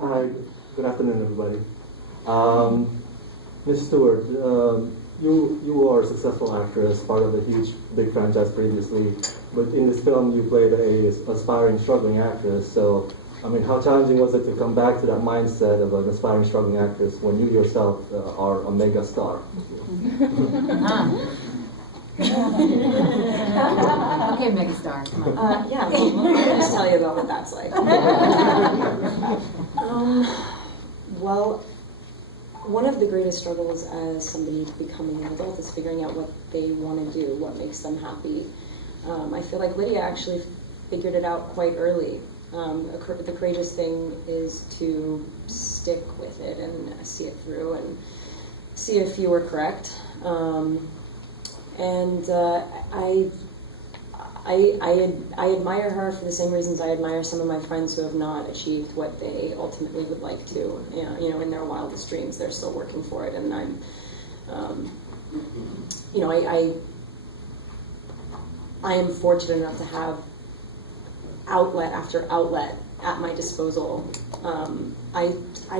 Hi, good afternoon, everybody. Ms. Stewart, you are a successful actress, part of a big franchise previously, but in this film you played a aspiring, struggling actress. So, I mean, how challenging was it to come back to that mindset of an aspiring, struggling actress when you yourself are a mega star? Okay, megastar. Yeah, well, let me just tell you about what that's like. Well, one of the greatest struggles as somebody becoming an adult is figuring out what they want to do, what makes them happy. I feel like Lydia actually figured it out quite early. The courageous thing is to stick with it and see it through and see if you were correct. I admire her for the same reasons I admire some of my friends who have not achieved what they ultimately would like to. You know, in their wildest dreams, they're still working for it, and I'm, I am fortunate enough to have outlet after outlet at my disposal. I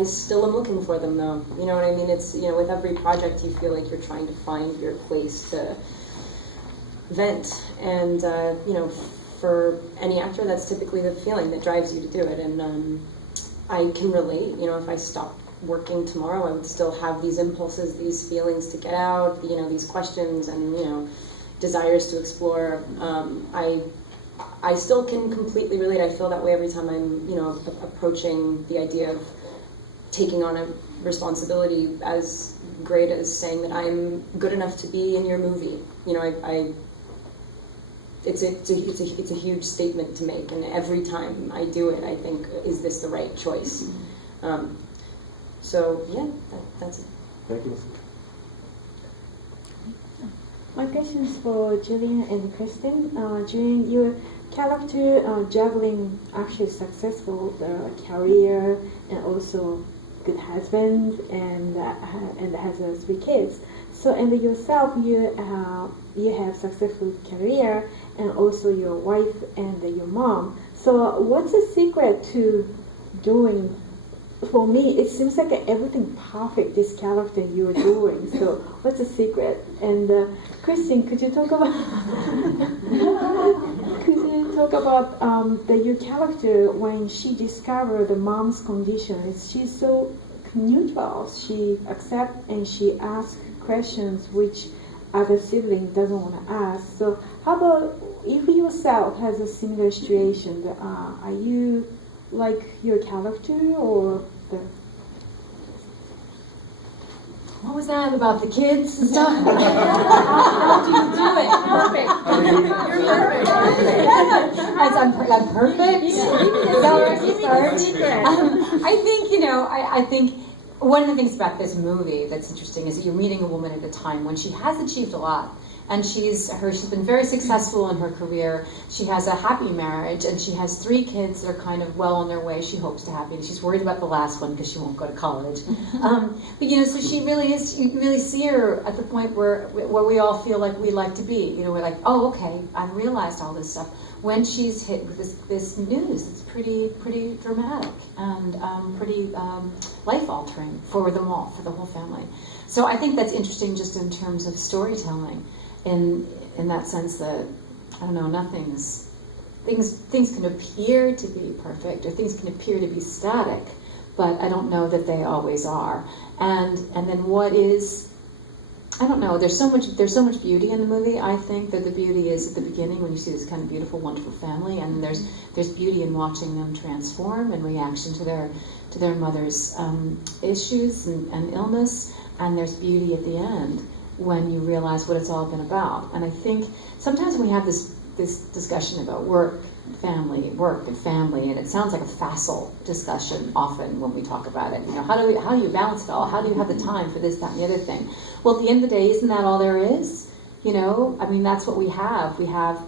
still am looking for them, though. You know what I mean? It's, you know, with every project, you feel like you're trying to find your place to vent, and you know, for any actor, that's typically the feeling that drives you to do it. And I can relate. You know, if I stopped working tomorrow, I would still have these impulses, these feelings to get out, you know, these questions and, you know, desires to explore. I still can completely relate. I feel that way every time I'm, you know, approaching the idea of taking on a responsibility as great as saying that I'm good enough to be in your movie. You know, it's a huge statement to make, and every time I do it, I think, is this the right choice? So yeah, that's it. Thank you. My question is for Julianne and Kristen. Julianne, your character juggling actually successful career and also good husband and has 3 kids. So, and yourself, you have successful career and also your wife and your mom. So, what's the secret to doing? For me, it seems like everything perfect. This character you're doing. So, what's the secret? And Kristen, could you talk about your character when she discovered the mom's condition? She's so neutral. She accepts and she asks questions which other sibling doesn't want to ask. So how about if you yourself has a similar situation? Are you like your character or the? What was that about the kids and stuff? How do you do it? Perfect. You're perfect. As I'm perfect? Is that where I should start? I think, you know, I think one of the things about this movie that's interesting is that you're meeting a woman at a time when she has achieved a lot. And she's been very successful in her career. She has a happy marriage, and she has 3 kids that are kind of well on their way. She hopes to happy. She's worried about the last one because she won't go to college. But you know, so she really is. You really see her at the point where we all feel like we like to be. You know, we're like, oh, okay, I've realized all this stuff. When she's hit with this news, it's pretty dramatic and pretty life altering for them all, for the whole family. So I think that's interesting, just in terms of storytelling. In that sense that, I don't know, things can appear to be perfect, or things can appear to be static, but I don't know that they always are. And then what is, I don't know, there's so much beauty in the movie. I think that the beauty is at the beginning when you see this kind of beautiful, wonderful family, and there's beauty in watching them transform in reaction to their mother's issues and illness, and there's beauty at the end when you realize what it's all been about. And I think sometimes we have this discussion about work, family, and it sounds like a facile discussion often when we talk about it. You know, how do you balance it all? How do you have the time for this, that, and the other thing? Well, at the end of the day, isn't that all there is? You know, I mean, that's what we have. We have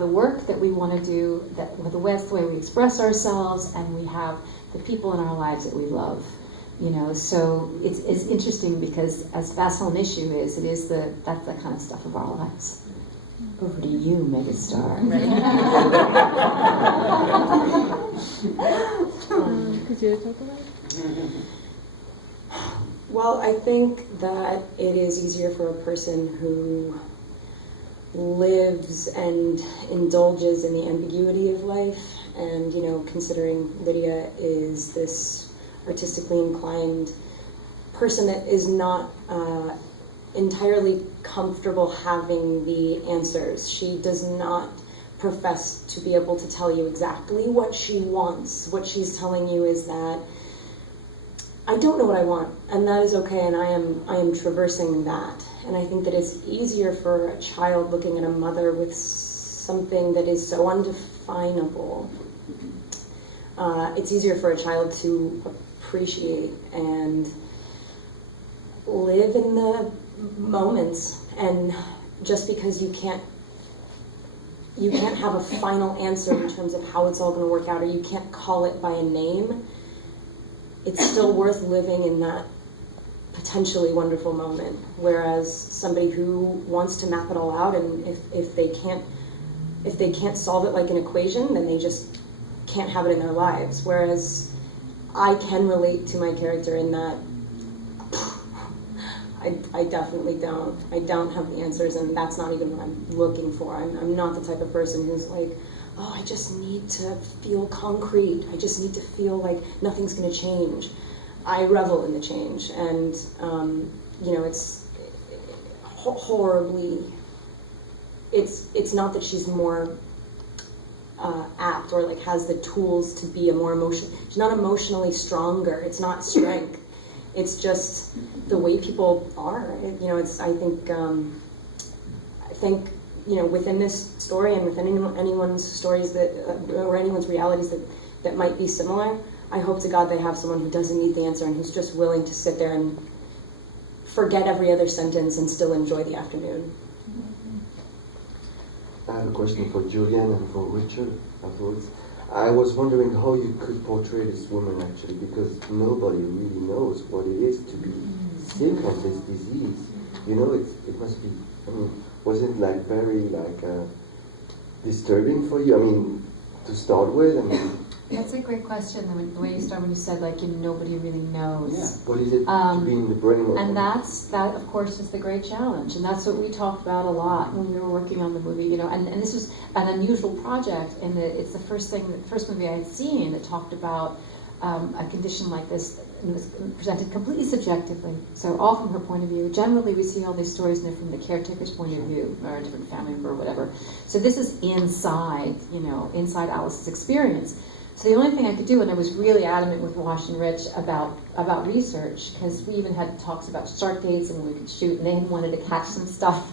the work that we want to do, that's the way we express ourselves, and we have the people in our lives that we love. You know, so it's interesting because as facile an issue is, that's the kind of stuff of our lives. Over to you, megastar. Could you talk about it? Well, I think that it is easier for a person who lives and indulges in the ambiguity of life, and considering Lydia is this artistically inclined person that is not entirely comfortable having the answers. She does not profess to be able to tell you exactly what she wants. What she's telling you is that I don't know what I want, and that is okay, and I am traversing that. And I think that it's easier for a child looking at a mother with something that is so undefinable. It's easier for a child to appreciate and live in the moments, and just because you can't have a final answer in terms of how it's all going to work out, or you can't call it by a name, it's still worth living in that potentially wonderful moment. Whereas somebody who wants to map it all out, and if they can't solve it like an equation, then they just can't have it in their lives. Whereas I can relate to my character in that I definitely don't. I don't have the answers, and that's not even what I'm looking for. I'm not the type of person who's like, oh, I just need to feel concrete. I just need to feel like nothing's going to change. I revel in the change, and it's horribly. It's not that she's more apt or like has the tools to be a more emotional. She's not emotionally stronger. It's not strength. It's just the way people are. I think within this story and within anyone's stories or anyone's realities that might be similar, I hope to God they have someone who doesn't need the answer and who's just willing to sit there and forget every other sentence and still enjoy the afternoon. I have a question for Julianne and for Richard afterwards. I was wondering how you could portray this woman actually, because nobody really knows what it is to be sick of this disease. It must be, was it very disturbing for you? To start with, That's a great question. The way you started when you said nobody really knows. Yeah. What is it to be in the brain of? And that of course is the great challenge, and that's what we talked about a lot when we were working on the movie. And this was an unusual project in that it's the first movie I had seen that talked about a condition like this, and it was presented completely subjectively. So all from her point of view. Generally, we see all these stories and they're from the caretaker's point of view, or a different family member or whatever. So this is inside Alice's experience. So the only thing I could do, and I was really adamant with Wash and Rich about research, because we even had talks about start dates and when we could shoot, and they had wanted to catch some stuff.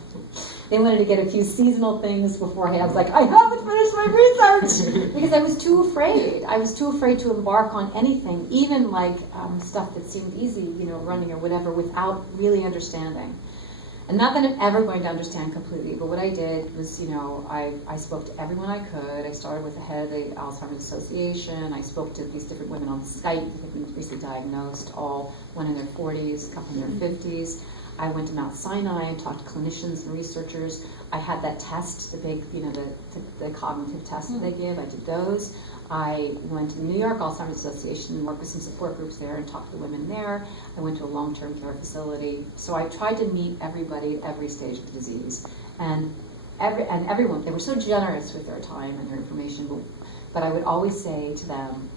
They wanted to get a few seasonal things beforehand. I was like, I haven't finished my research! Because I was too afraid. I was too afraid to embark on anything, even stuff that seemed easy, running or whatever, without really understanding. And not that I'm ever going to understand completely, but what I did was, I spoke to everyone I could. I started with the head of the Alzheimer's Association. I spoke to these different women on Skype that had been recently diagnosed, one in their 40s, a couple in their 50s. I went to Mount Sinai and talked to clinicians and researchers. I had that test, the big, the cognitive test that they give. I did those. I went to the New York Alzheimer's Association and worked with some support groups there and talked to the women there. I went to a long-term care facility. So I tried to meet everybody at every stage of the disease. And everyone, they were so generous with their time and their information, but I would always say to them,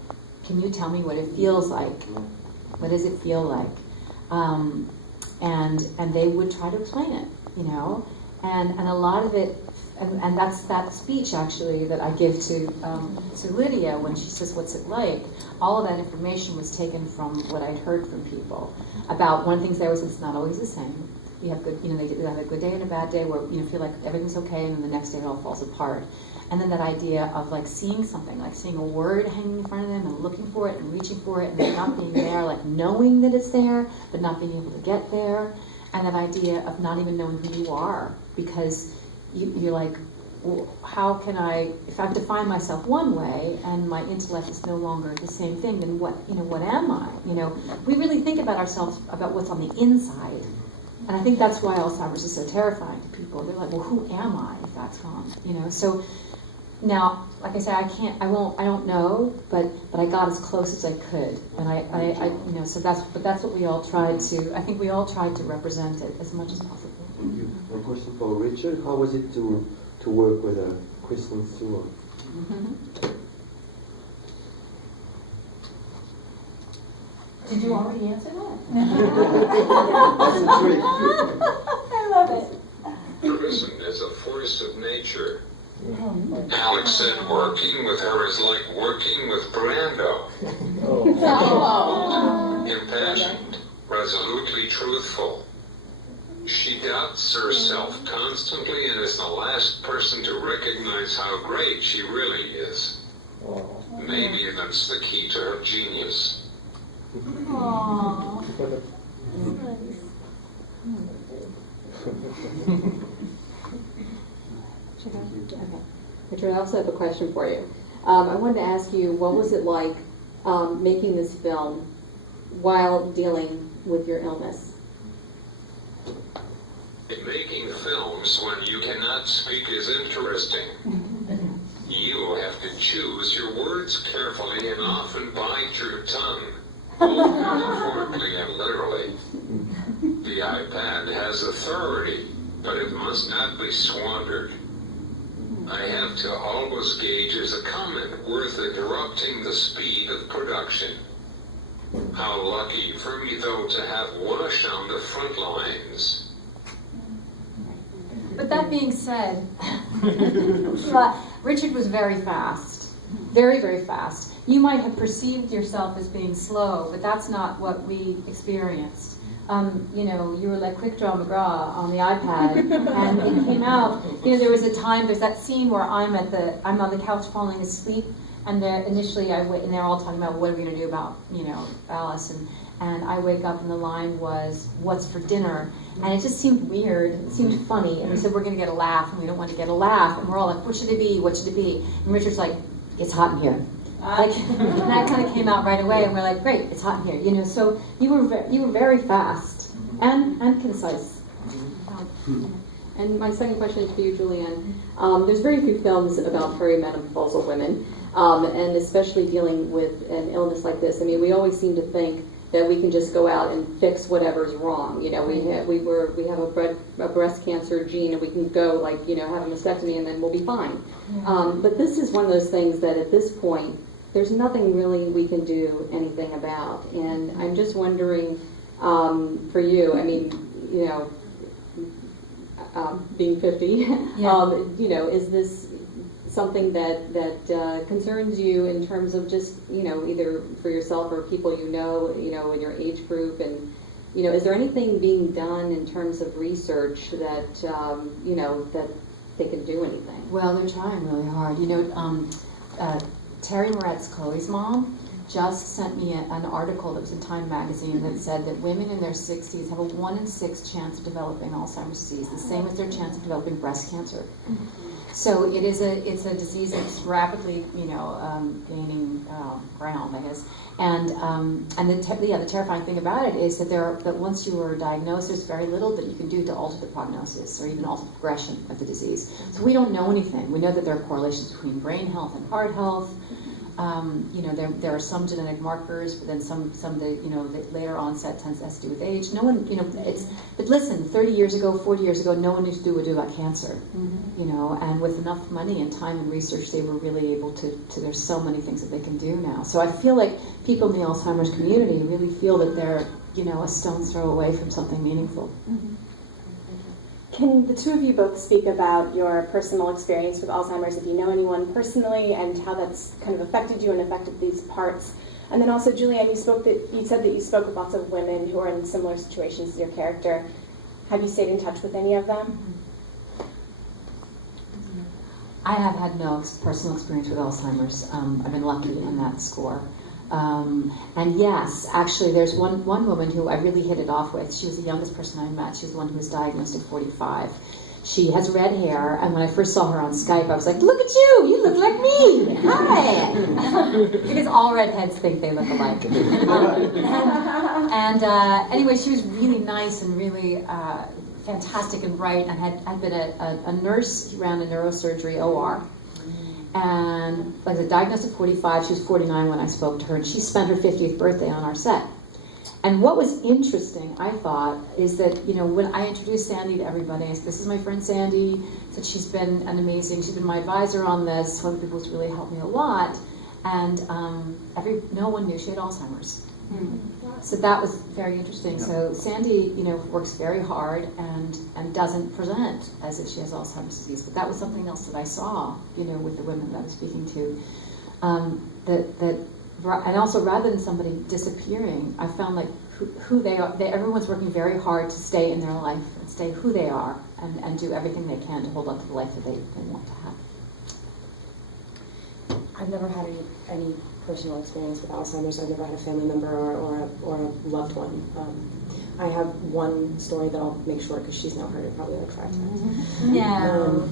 can you tell me what it feels like? What does it feel like? And they would try to explain it, and a lot of it, and that's that speech actually that I give to Lydia when she says, what's it like? All of that information was taken from what I'd heard from people about. One of the things they always say, it's not always the same. You have good, they have a good day and a bad day where feel like everything's okay, and then the next day it all falls apart. And then that idea of seeing something, seeing a word hanging in front of them and looking for it and reaching for it and then not being there, knowing that it's there but not being able to get there. And that idea of not even knowing who you are, because you're like, well, how can if I've defined myself one way and my intellect is no longer the same thing, then what am I? We really think about ourselves, about what's on the inside. And I think that's why Alzheimer's is so terrifying to people. They're like, well, who am I if that's gone? So Now, like I said, I don't know, but I got as close as I could, and I so that's what we all tried to. I think we all tried to represent it as much as possible. Thank you. A question for Richard: how was it to work with Kristen Stewart? Did you already answer that? That's a trick. I love it. Kristen is a force of nature. Alex said working with her is like working with Brando. Impassioned, resolutely truthful. She doubts herself constantly and is the last person to recognize how great she really is. Maybe that's the key to her genius. Aww. Okay. Richard, I also have a question for you. I wanted to ask you, what was it like making this film while dealing with your illness? Making films when you cannot speak is interesting. You have to choose your words carefully and often bite your tongue, both metaphorically and literally. The iPad has authority, but it must not be squandered. I have to always gauge as a comment worth interrupting the speed of production. How lucky for me, though, to have Wash on the front lines. But that being said, Richard was very fast, very, very fast. You might have perceived yourself as being slow, but that's not what we experienced. You were like Quick Draw McGraw on the iPad, and it came out. There was a time. There's that scene where I'm on the couch falling asleep, and initially and they're all talking about what are we going to do about Alice, and I wake up and the line was "What's for dinner?" And it just seemed weird. It seemed funny, and we said we're going to get a laugh, and we don't want to get a laugh, and we're all like, "What should it be? What should it be?" And Richard's like, "It's hot in here." Like, and that kind of came out right away, and we're like, "Great, it's hot in here." So you were very fast and concise. And my second question is for you, Julianne. There's very few films about perimenopausal women, and especially dealing with an illness like this. I mean, we always seem to think that we can just go out and fix whatever's wrong. We have a breast cancer gene, and we can go have a mastectomy, and then we'll be fine. But this is one of those things that at this point, there's nothing really we can do anything about. And I'm just wondering, for you, I mean, being 50, is this something that concerns you in terms of just, either for yourself or people in your age group? And, is there anything being done in terms of research that, that they can do anything? Well, they're trying really hard. Terry Moretz, Chloe's mom, just sent me an article that was in Time magazine that said that women in their 60s have a 1 in 6 chance of developing Alzheimer's disease, the same as their chance of developing breast cancer. So it's a disease that's rapidly, gaining ground, I guess. And the terrifying thing about it is that once you are diagnosed, there's very little that you can do to alter the prognosis or even alter the progression of the disease. So we don't know anything. We know that there are correlations between brain health and heart health. There are some genetic markers, but then some the later onset has to do with age. No one, but listen, 30 years ago, 40 years ago, no one knew what to do about cancer, and with enough money and time and research, they were really able to, there's so many things that they can do now. So I feel like people in the Alzheimer's community really feel that they're, a stone's throw away from something meaningful. Can the two of you both speak about your personal experience with Alzheimer's, if you know anyone personally, and how that's kind of affected you and affected these parts? And then also, Julianne, you said that you spoke with lots of women who are in similar situations as your character. Have you stayed in touch with any of them? I have had no personal experience with Alzheimer's. I've been lucky in that score. And yes, actually, there's one woman who I really hit it off with. She was the youngest person I met. She was the one who was diagnosed at 45. She has red hair, and when I first saw her on Skype, I was like, "Look at you! You look like me! Hi!" Because all redheads think they look alike. Anyway, she was really nice and really fantastic and bright, and had been a nurse around a neurosurgery OR. And like I said, diagnosed at 45, she was 49 when I spoke to her, and she spent her 50th birthday on our set. And what was interesting, I thought, is that, when I introduced Sandy to everybody, I said, this is my friend Sandy, said she's been she's been my advisor on this, one of the people who's really helped me a lot, and no one knew she had Alzheimer's. So that was very interesting. Yeah. So Sandy, works very hard and doesn't present as if she has Alzheimer's disease, but that was something else that I saw, with the women that I was speaking to, and also rather than somebody disappearing, I found like who they are, everyone's working very hard to stay in their life and stay who they are and do everything they can to hold on to the life that they want to have. I've never had any personal experience with Alzheimer's. I've never had a family member or a loved one. I have one story that I'll make short because she's now heard it probably like 5 times. No.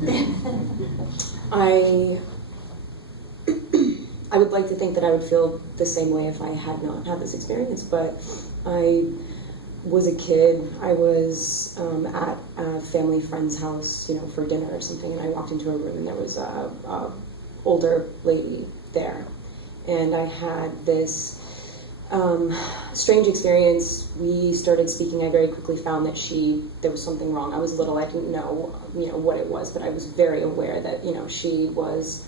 I would like to think that I would feel the same way if I had not had this experience, but I was a kid. I was at a family friend's house, for dinner or something, and I walked into a room and there was a older lady there. And I had this strange experience. We started speaking. I very quickly found that there was something wrong. I was little. I didn't know, what it was, but I was very aware that, she was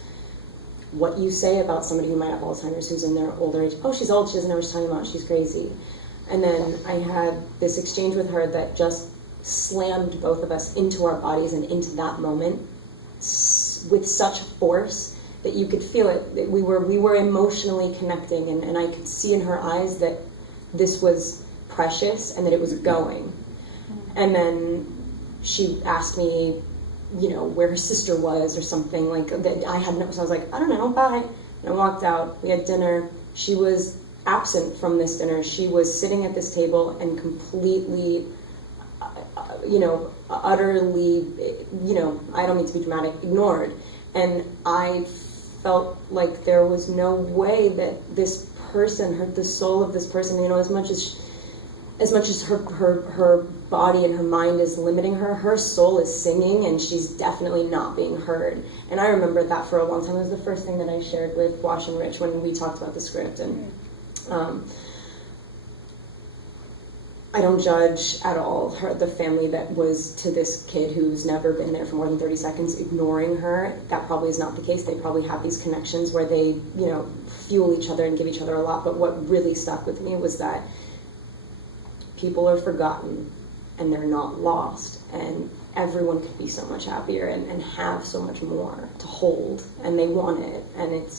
what you say about somebody who might have Alzheimer's, who's in their older age. Oh, she's old. She doesn't know what she's talking about. She's crazy. And then I had this exchange with her that just slammed both of us into our bodies and into that moment with such force that you could feel it. That we were emotionally connecting, and I could see in her eyes that this was precious and that it was going. And then she asked me, where her sister was or something like that. I had no, so I was like, I don't know, bye. And I walked out. We had dinner. She was absent from this dinner. She was sitting at this table and completely, utterly, I don't mean to be dramatic, ignored. And I felt like there was no way that this person, the soul of this person, as much as her body and her mind is limiting her, her soul is singing, and she's definitely not being heard. And I remember that for a long time. It was the first thing that I shared with Wash and Rich when we talked about the script. And I don't judge at all the family that was to this kid who's never been there for more than 30 seconds, ignoring her. That probably is not the case. They probably have these connections where they, fuel each other and give each other a lot. But what really stuck with me was that people are forgotten and they're not lost, and everyone could be so much happier and have so much more to hold, and they want it. And it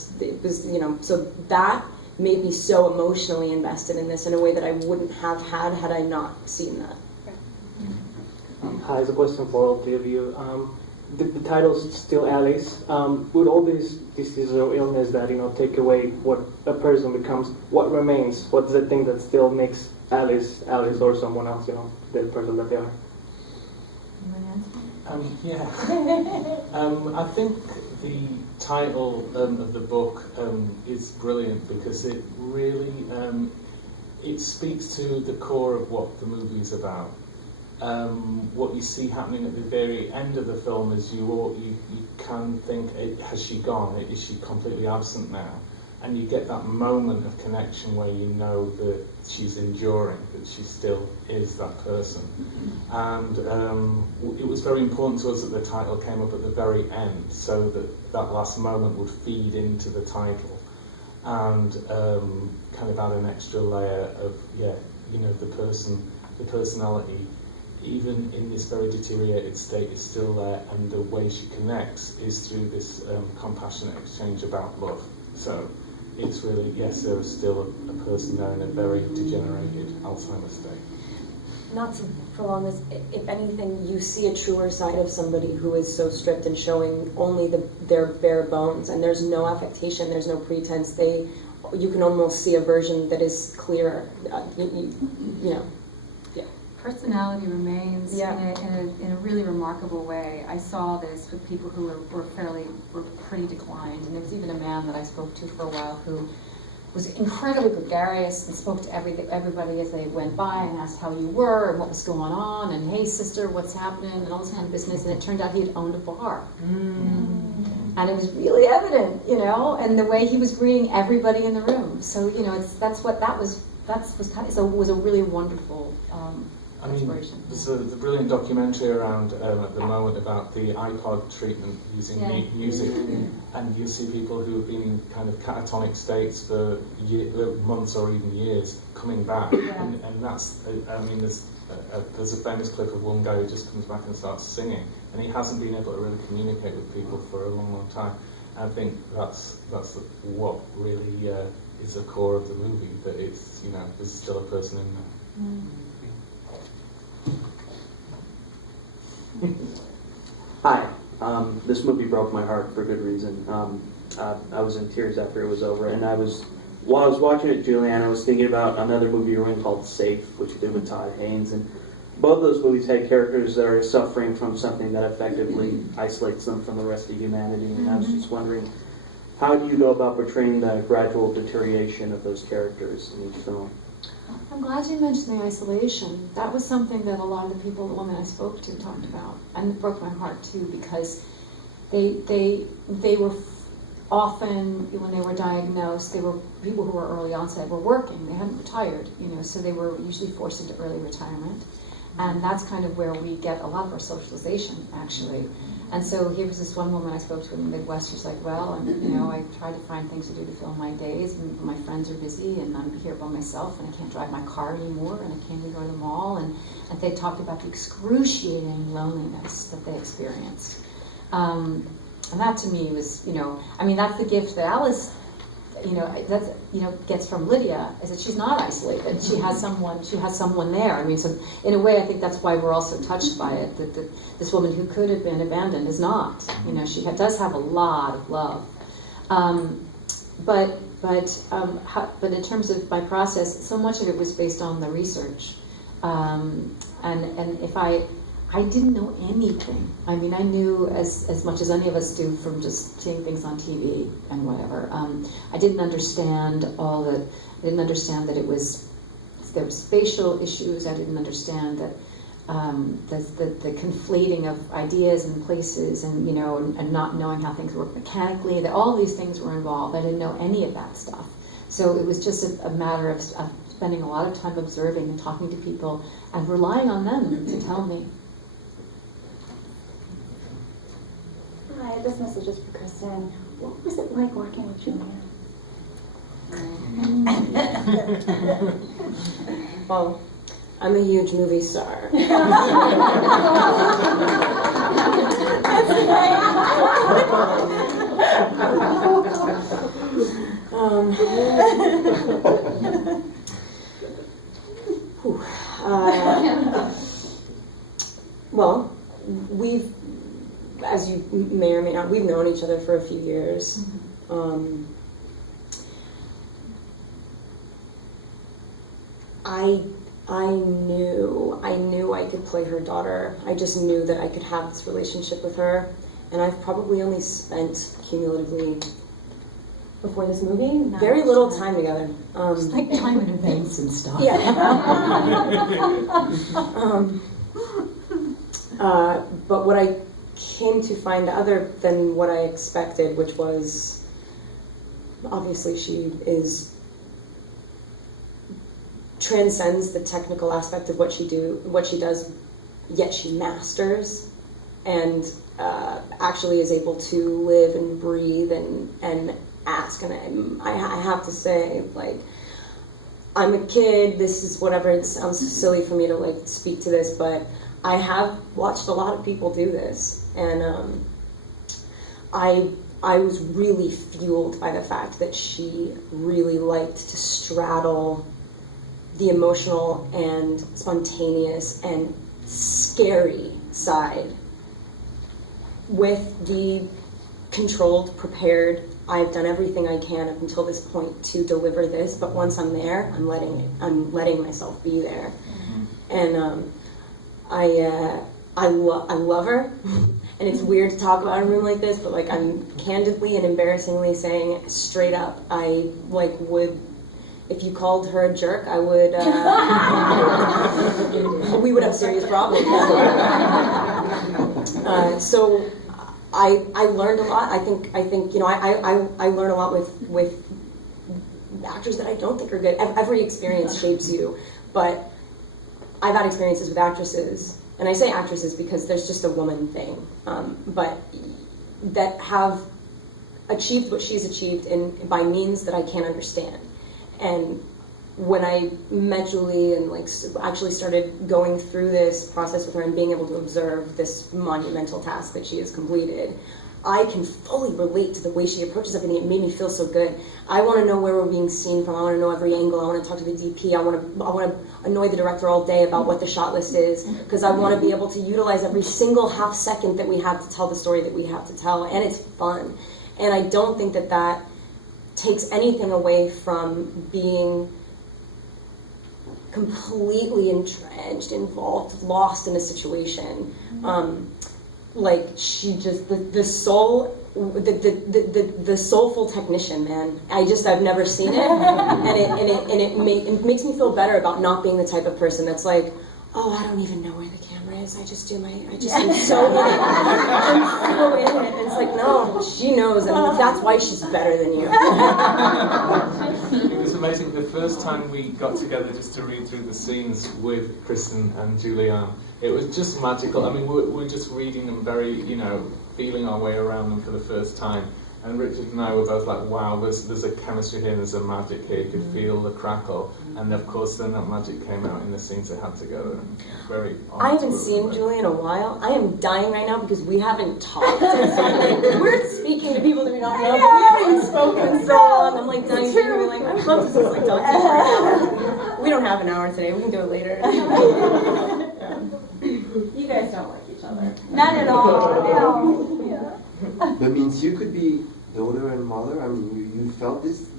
was, so that made me so emotionally invested in this in a way that I wouldn't have had I not seen that. Hi, it's a question for all three of you. The title's still Alice. With all these diseases or illness that take away what a person becomes, what remains? What's the thing that still makes Alice or someone else, the person that they are? I think the title of the book is brilliant because it really it speaks to the core of what the movie is about. What you see happening at the very end of the film is you can think, has she gone? Is she completely absent now? And you get that moment of connection where you know that she's enduring, that she still is that person. And it was very important to us that the title came up at the very end, so that that last moment would feed into the title and kind of add an extra layer of, the personality, even in this very deteriorated state, is still there, and the way she connects is through this compassionate exchange about love. So it's really, yes, there is still a person there in a very degenerated Alzheimer's state. Not to prolong this, if anything, you see a truer side of somebody who is so stripped and showing only their bare bones, and there's no affectation, there's no pretense. You can almost see a version that is clearer. Personality remains in a really remarkable way. I saw this with people who were pretty declined, and there was even a man that I spoke to for a while who was incredibly gregarious and spoke to everybody as they went by and asked how you were and what was going on, and hey sister, what's happening, and all this kind of business. And it turned out he had owned a bar. And it was really evident, you know, and the way he was greeting everybody in the room. So, you know, was a really wonderful I mean, inspiration. there's the brilliant documentary around at the moment about the iPod treatment using music, and you see people who have been in kind of catatonic states for months or even years coming back, and that's, I mean, there's a famous clip of one guy who just comes back and starts singing, and he hasn't been able to really communicate with people for a long, long time. And I think that's what really is the core of the movie, that it's, you know, there's still a person in there. Hi. This movie broke my heart for good reason. I was in tears after it was over, and while I was watching it, Julianne, I was thinking about another movie you're in called Safe, which you did with Todd Haynes, and both of those movies had characters that are suffering from something that effectively isolates them from the rest of humanity, and I was just wondering, how do you go about portraying the gradual deterioration of those characters in each film? I'm glad you mentioned the isolation. That was something that a lot of the women I spoke to talked about, and it broke my heart too, because they were often, when they were diagnosed, they were people who were early onset, were working, they hadn't retired, you know, so they were usually forced into early retirement, and that's kind of where we get a lot of our socialization, actually. And so here was this one woman I spoke to in the Midwest who's like, well, you know, I tried to find things to do to fill my days, and my friends are busy, and I'm here by myself, and I can't drive my car anymore, and I can't even go to the mall, and they talked about the excruciating loneliness that they experienced. And that to me was, you know, I mean, that's the gift that Alice, you know, that's, you know, gets from Lydia, is that she's not isolated. She has someone there. I mean, so in a way, I think that's why we're all so touched by it, that this woman who could have been abandoned is not. You know, she does have a lot of love. But in terms of my process, so much of it was based on the research. And if I didn't know anything. I mean, I knew as much as any of us do from just seeing things on TV and whatever. I didn't understand I didn't understand that there were spatial issues. I didn't understand that the conflating of ideas and places, and, you know, and not knowing how things work mechanically, that all these things were involved. I didn't know any of that stuff. So it was just a matter of spending a lot of time observing and talking to people and relying on them to tell me. Hi, this message is for Kristen. What was it like working with Julianne? Well, I'm a huge movie star. Well, as you may or may not, we've known each other for a few years. I knew I could play her daughter. I just knew that I could have this relationship with her, and I've probably only spent cumulatively, before this movie, very little time together. It's like time in events and stuff. Yeah. But what I came to find, other than what I expected, which was, obviously she transcends the technical aspect of what she does, yet she masters, and actually is able to live and breathe and ask. And I have to say, like, I'm a kid, this is whatever, it sounds silly for me to like speak to this, but I have watched a lot of people do this, and I was really fueled by the fact that she really liked to straddle the emotional and spontaneous and scary side with the controlled, prepared, I've done everything I can up until this point to deliver this, but once I'm there, I'm letting myself be there. And I love her, and it's weird to talk about in a room like this, but like, I'm candidly and embarrassingly saying straight up, I like would, if you called her a jerk, I would, we would have serious problems. So I learned a lot. I think you know, I learn a lot with actors that I don't think are good. Every experience shapes you, but I've had experiences with actresses, and I say actresses because there's just a woman thing, but that have achieved what she's achieved by means that I can't understand. And when I met Julie and like actually started going through this process with her and being able to observe this monumental task that she has completed, I can fully relate to the way she approaches everything. It made me feel so good. I want to know where we're being seen from. I want to know every angle. I want to talk to the DP. I want to annoy the director all day about what the shot list is, because I want to be able to utilize every single half second that we have to tell the story that we have to tell, and it's fun. And I don't think that takes anything away from being completely entrenched, involved, lost in a situation. Like she just the soulful technician, man. I've never seen it, and it makes me feel better about not being the type of person that's like, oh, I don't even know where the camera is. I'm so in it. I'm so in it. And it's like, no, she knows, and that's why she's better than you. It was amazing. The first time we got together just to read through the scenes with Kristen and Julianne, it was just magical. I mean, we're just reading them very, you know, feeling our way around them for the first time. And Richard and I were both like, wow, there's a chemistry here, there's a magic here, you could feel the crackle. And of course then that magic came out in the scenes they had together. Very I haven't seen Julie in a while. I am dying right now because we haven't talked. We're speaking to people that we don't know, but we haven't even spoken in so long. I'm like dying to be like, I'd love to just like talk to you for an hour. We don't have an hour today, we can do it later. You guys don't like each other. Not at all. No. That means you could be daughter and mother. I mean, you felt this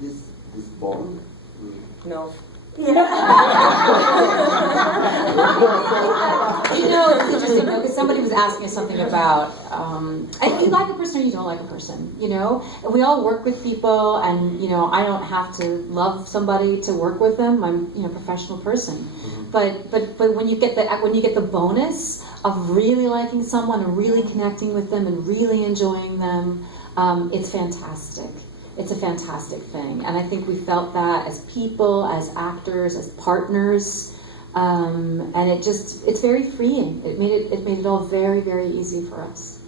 bond. No. You know, it's interesting because somebody was asking us something about, you like a person or you don't like a person, you know? And we all work with people, and, you know, I don't have to love somebody to work with them. I'm, you know, a professional person. Mm-hmm. But when you get the bonus of really liking someone and really connecting with them and really enjoying them, it's fantastic. It's a fantastic thing, and I think we felt that as people, as actors, as partners, and it's very freeing. It made it all very, very easy for us.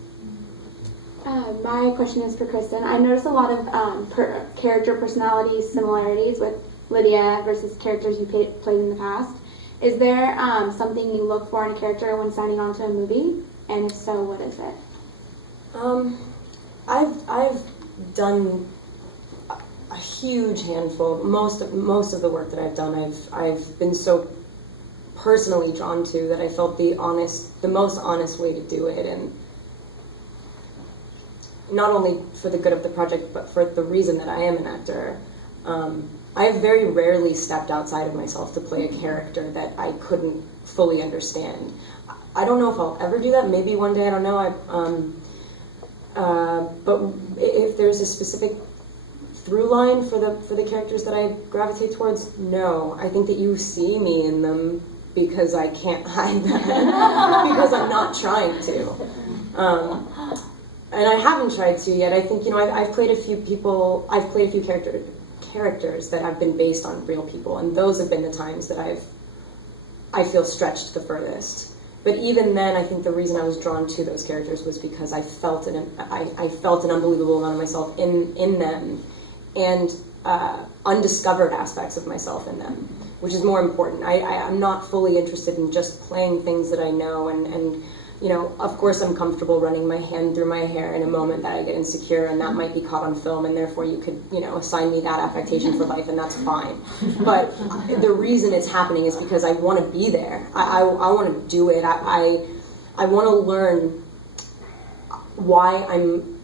My question is for Kristen. I noticed a lot of character personality similarities with Lydia versus characters you played in the past. Is there something you look for in a character when signing on to a movie? And if so, what is it? I've done a huge handful. Most of the work that I've done, I've been so personally drawn to that I felt the most honest way to do it, and not only for the good of the project, but for the reason that I am an actor. I have very rarely stepped outside of myself to play a character that I couldn't fully understand. I don't know if I'll ever do that. Maybe one day. I don't know. But if there's a specific through line for the characters that I gravitate towards, no. I think that you see me in them because I can't hide that, because I'm not trying to. And I haven't tried to yet. I think, you know, I've played a few characters that have been based on real people, and those have been the times that I feel stretched the furthest. But even then, I think the reason I was drawn to those characters was because I felt an unbelievable amount of myself in them, and undiscovered aspects of myself in them, which is more important. I'm not fully interested in just playing things that I know, and you know, of course I'm comfortable running my hand through my hair in a moment that I get insecure, and that might be caught on film, and therefore you could, you know, assign me that affectation for life, and that's fine. But the reason it's happening is because I want to be there. I want to do it. I want to learn why I'm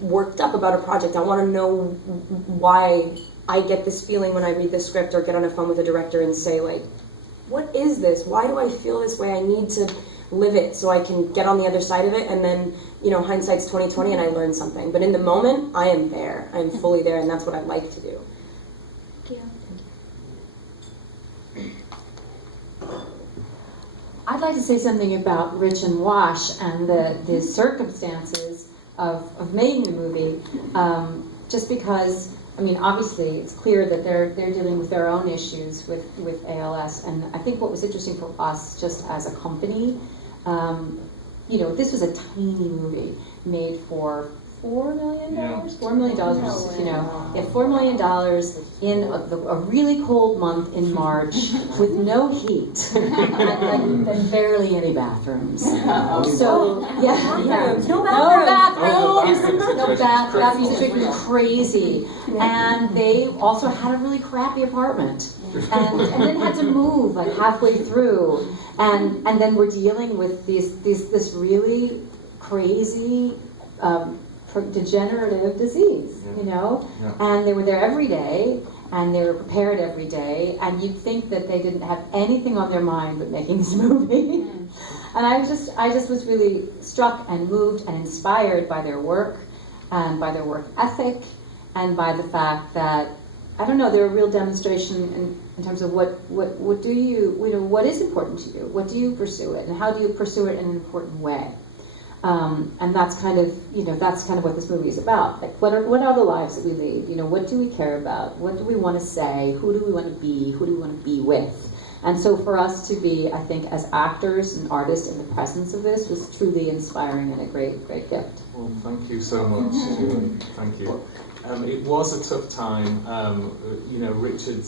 worked up about a project. I want to know why I get this feeling when I read the script or get on a phone with a director and say, like, what is this? Why do I feel this way? I need to live it so I can get on the other side of it, and then, you know, hindsight's 20/20 and I learn something. But in the moment, I am there. I am fully there, and that's what I like to do. Thank you. I'd like to say something about Rich and Wash and the circumstances of making the movie, just because, I mean, obviously it's clear that they're dealing with their own issues with ALS, and I think what was interesting for us, just as a company, this was a tiny movie made for $4 million. $4 million, $4 million in a really cold month in March with no heat and barely any bathrooms. So no bathrooms, freaking crazy. And they also had a really crappy apartment, and then had to move like halfway through, and then we're dealing with this really crazy. Degenerative disease, and they were there every day, and they were prepared every day, and you'd think that they didn't have anything on their mind but making this movie. And I just was really struck and moved and inspired by their work, and by their work ethic, and by the fact that, I don't know, they're a real demonstration in terms of what do you, what is important to you, what do you pursue it, and how do you pursue it in an important way. And that's kind of what this movie is about. Like, what are the lives that we lead? What do we care about? What do we want to say? Who do we want to be? Who do we want to be with? And so for us to be, I think, as actors and artists in the presence of this was truly inspiring and a great, great gift. Well, thank you so much, Julie. Thank you. It was a tough time. Richard,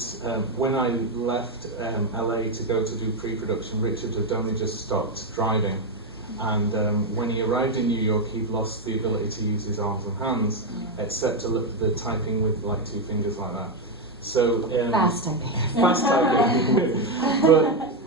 when I left LA to go to do pre-production, Richard had only just stopped driving. And when he arrived in New York, he'd lost the ability to use his arms and hands, except to look the typing with like 2 fingers like that. So fast typing. Fast typing. But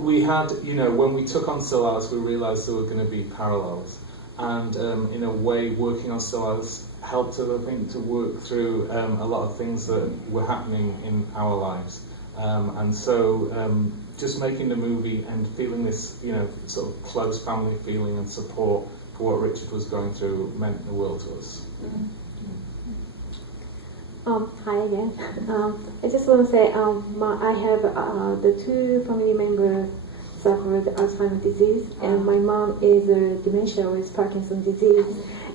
we had, when we took on Still Alice, we realised there were going to be parallels, and in a way, working on Still Alice helped us, I think, to work through a lot of things that were happening in our lives, and so. Just making the movie and feeling this, sort of close family feeling and support for what Richard was going through meant the world to us. Hi again. I just want to say I have the 2 family members suffered Alzheimer's disease, and my mom is dementia with Parkinson's disease.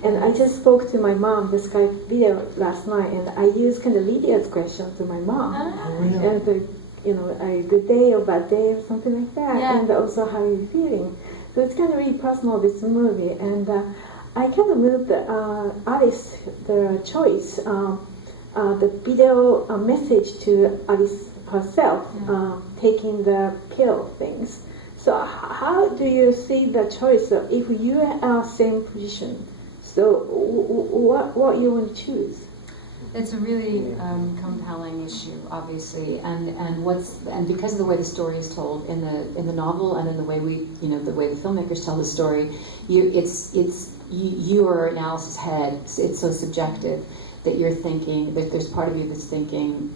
And I just spoke to my mom, the Skype video last night, and I used kind of Lydia's question to my mom. And a good day or bad day or something like that, and also how you're feeling. So it's kind of really personal, this movie, and I kind of moved Alice, the choice, the video message to Alice herself, taking the pill things. So how do you see the choice if you are same position? So what you want to choose? It's a really compelling issue, obviously, and because of the way the story is told in the novel and in the way the way the filmmakers tell the story, you're in Alice's head. It's so subjective that you're thinking that there's part of you that's thinking,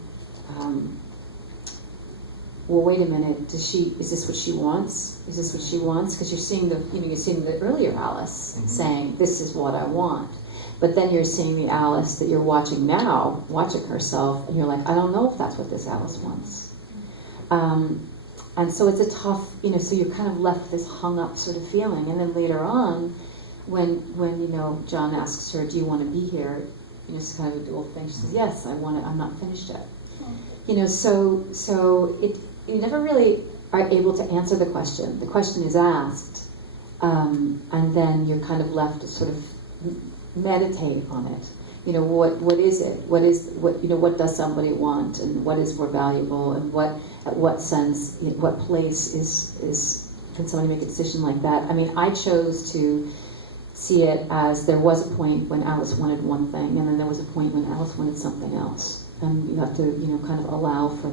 well, wait a minute, is this what she wants? Is this what she wants? Because you're seeing the earlier Alice saying, this is what I want. But then you're seeing the Alice that you're watching now, watching herself, and you're like, I don't know if that's what this Alice wants. And so it's a tough, so you're kind of left with this hung up sort of feeling. And then later on, when John asks her, do you want to be here? It's kind of a dual thing. She says, yes, I want to, I'm not finished yet. So you never really are able to answer the question. The question is asked, and then you're kind of left to sort of meditate on it. What is it? What does somebody want, and what is more valuable, and at what sense, what place is can somebody make a decision like that? I mean, I chose to see it as there was a point when Alice wanted one thing, and then there was a point when Alice wanted something else, and you have to kind of allow for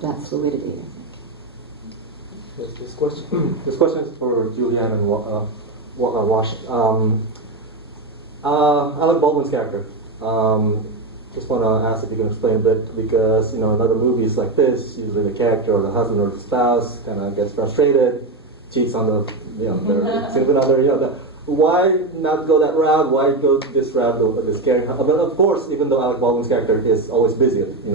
that fluidity, I think. This question is for Julianne and Wash. Alec Baldwin's character. Just want to ask if you can explain a bit, because in other movies like this, usually the character or the husband or the spouse kind of gets frustrated, cheats on their significant other. Why not go that route? Why go this route, this character? But of course, even though Alec Baldwin's character is always busy, in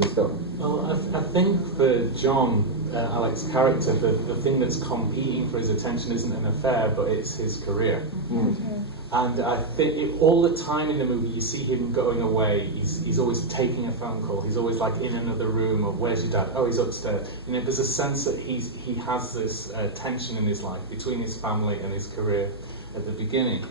this film. Well, I think for John, Alec's character, the thing that's competing for his attention isn't an affair, but it's his career. And I think all the time in the movie, you see him going away. He's always taking a phone call. He's always like in another room, or where's your dad? Oh, he's upstairs. You know, there's a sense that he has this tension in his life between his family and his career at the beginning.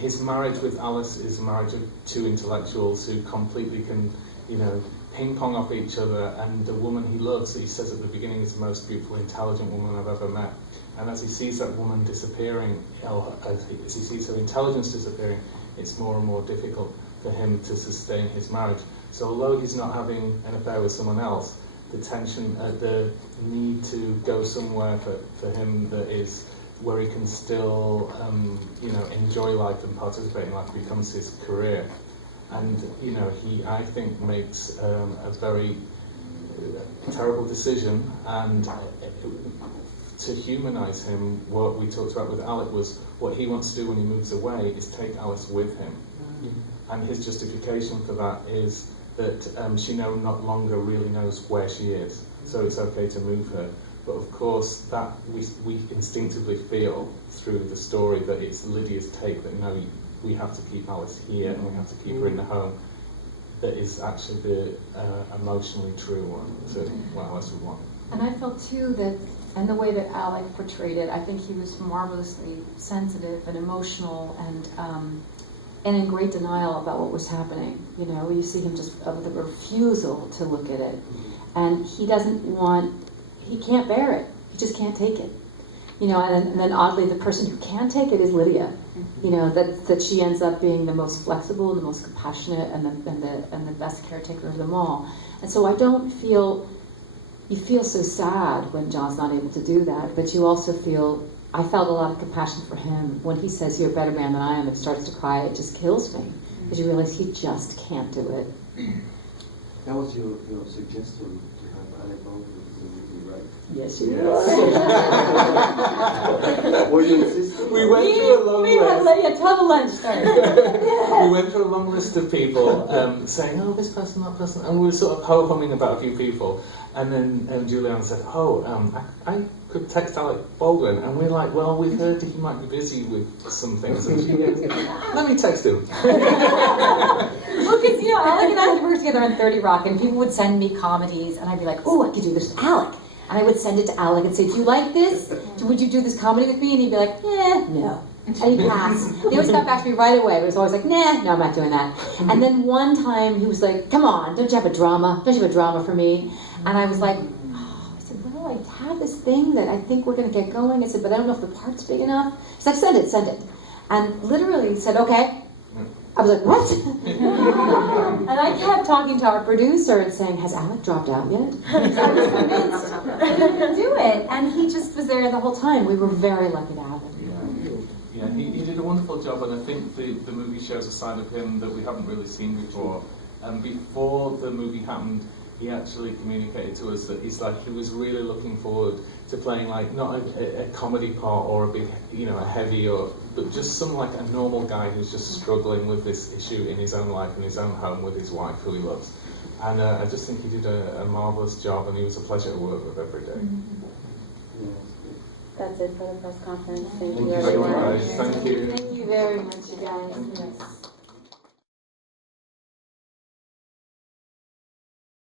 His marriage with Alice is a marriage of two intellectuals who completely can, you know, ping pong off each other. And the woman he loves, he says at the beginning, is the most beautiful, intelligent woman I've ever met. And as he sees that woman disappearing, as he sees her intelligence disappearing, it's more and more difficult for him to sustain his marriage. So although he's not having an affair with someone else, the tension, the need to go somewhere for him that is where he can still, you know, enjoy life and participate in life becomes his career. And, you know, he, I think, makes a very terrible decision, and to humanize him, what we talked about with Alec was what he wants to do when he moves away is take Alice with him. And his justification for that is that she no longer really knows where she is, so it's okay to move her. But of course, that we instinctively feel through the story that it's Lydia's take that no, we have to keep Alice here and we have to keep her in the home. That is actually the emotionally true one to what Alice would want. And I felt too that, and the way that Alec portrayed it, I think he was marvelously sensitive and emotional and in great denial about what was happening. You know, you see him just with a refusal to look at it. And he doesn't want, he can't bear it. He just can't take it. You know, and then oddly, the person who can take it is Lydia. You know, that she ends up being the most flexible, the most compassionate, and the best caretaker of them all. And so I don't feel, you feel so sad when John's not able to do that, but you also feel, I felt a lot of compassion for him when he says, "You're a better man than I am," and starts to cry. It just kills me, because you realize he just can't do it. That was your suggestion to have Alec Baldwin in the movie, right? Yes, you were. Were you insisting? We went through a long list. Tell the lunch story. We went through a long list of people saying, "Oh, this person, that person," and we were sort of ho-humming about a few people. And then Julianne said, "Oh, I could text Alec Baldwin," and we're like, "Well, we've heard that he might be busy with some things." And she goes, "Let me text him." Well, because, you know, Alec and I had worked together on 30 Rock, and people would send me comedies, and I'd be like, "Oh, I could do this with Alec." And I would send it to Alec and say, "Do you like this? Would you do this comedy with me?" And he'd be like, no. And he'd pass. He always got back to me right away, but it was always like, "Nah, no, I'm not doing that." And then one time he was like, "Come on, don't you have a drama? Don't you have a drama for me?" And I was like, oh, I said, "Well, I have this thing that I think we're going to get going." I said, "But I don't know if the part's big enough." He's like, "Send it." And literally said, "Okay." I was like, "What?" And I kept talking to our producer and saying, "Has Alec dropped out yet?" I was convinced he could do it. And he just was there the whole time. We were very lucky to have him. Yeah, he did a wonderful job, and I think the movie shows a side of him that we haven't really seen before. And before the movie happened, he actually communicated to us that he was really looking forward to playing like not a comedy part or a big, you know, a heavy, but just some like a normal guy who's just struggling with this issue in his own life, in his own home with his wife who he loves. And I just think he did a marvelous job, and he was a pleasure to work with every day. That's it for the press conference. Thank you very everyone. much. Thank you. Thank you very much, you guys. Yes.